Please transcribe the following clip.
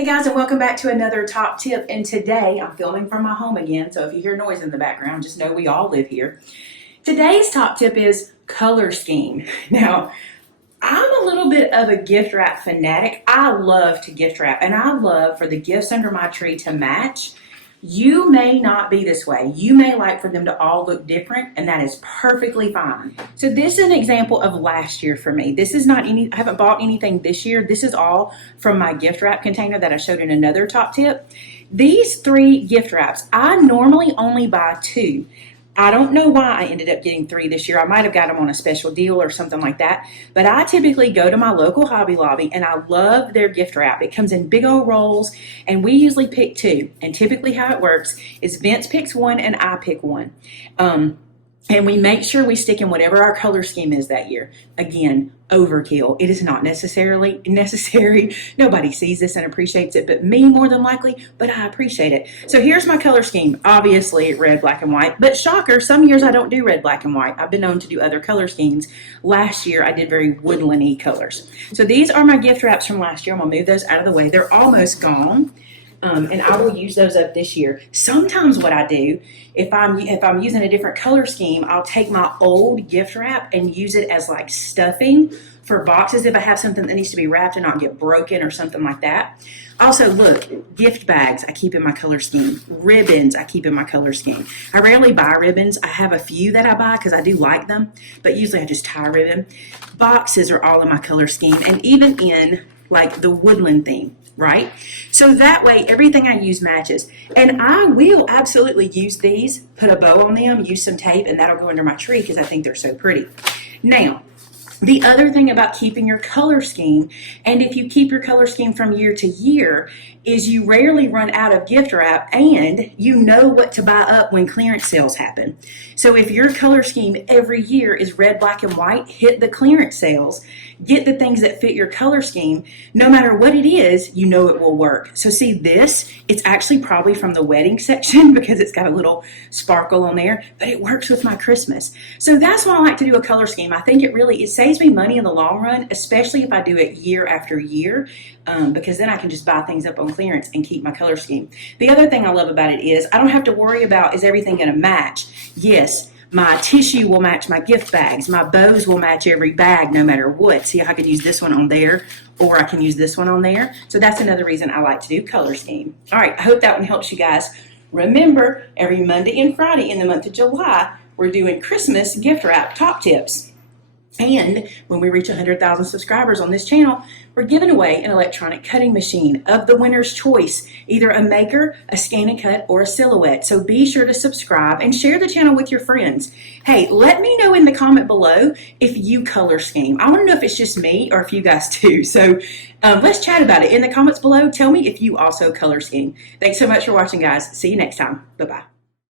Hey guys, and welcome back to another top tip. And today I'm filming from my home again, so if you hear noise in the background, just know we all live here. Today's top tip is color scheme. Now, I'm a little bit of a gift wrap fanatic. I love to gift wrap, and I love for the gifts under my tree to match. You may not be this way. You may like for them to all look different, and that is perfectly fine. So this is an example of last year for me. This is not I haven't bought anything this year. This is all from my gift wrap container that I showed in another top tip. These 3 gift wraps, I normally only buy 2. I don't know why I ended up getting 3 this year. I might have got them on a special deal or something like that. But I typically go to my local Hobby Lobby and I love their gift wrap. It comes in big old rolls and we usually pick 2. And typically how it works is Vince picks 1 and I pick 1. And we make sure we stick in whatever our color scheme is that year. Again, overkill. It is not necessarily necessary. Nobody sees this and appreciates it but me more than likely, but I appreciate it. So here's my color scheme. Obviously red, black, and white. But shocker, some years I don't do red, black, and white. I've been known to do other color schemes. Last year I did very woodlandy colors. So these are my gift wraps from last year. I'm going to move those out of the way. They're almost gone. And I will use those up this year. Sometimes what I do, if I'm using a different color scheme, I'll take my old gift wrap and use it as like stuffing for boxes if I have something that needs to be wrapped and not get broken or something like that. Also, look, gift bags I keep in my color scheme. Ribbons I keep in my color scheme. I rarely buy ribbons. I have a few that I buy because I do like them, but usually I just tie a ribbon. Boxes are all in my color scheme, and even in like the woodland theme. Right? So that way everything I use matches. And I will absolutely use these, put a bow on them, use some tape, and that'll go under my tree because I think they're so pretty. Now, the other thing about keeping your color scheme, and if you keep your color scheme from year to year, is you rarely run out of gift wrap and you know what to buy up when clearance sales happen. So if your color scheme every year is red, black, and white, hit the clearance sales, get the things that fit your color scheme. No matter what it is, you know it will work. So see this, it's actually probably from the wedding section because it's got a little sparkle on there, but it works with my Christmas. So that's why I like to do a color scheme. I think it saves me money in the long run, especially if I do it year after year, because then I can just buy things up on clearance and keep my color scheme. The other thing I love about it is I don't have to worry about, is everything going to match? Yes, my tissue will match my gift bags. My bows will match every bag no matter what. See, I could use this one on there or I can use this one on there. So that's another reason I like to do color scheme. All right, I hope that one helps you guys. Remember, every Monday and Friday in the month of July, we're doing Christmas gift wrap top tips. And when we reach 100,000 subscribers on this channel, we're giving away an electronic cutting machine of the winner's choice, either a maker, a scan and cut, or a silhouette. So be sure to subscribe and share the channel with your friends. Hey, let me know in the comment below if you color scheme. I want to know if it's just me or if you guys do. So let's chat about it in the comments below. Tell me if you also color scheme. Thanks so much for watching, guys. See you next time. Bye-bye.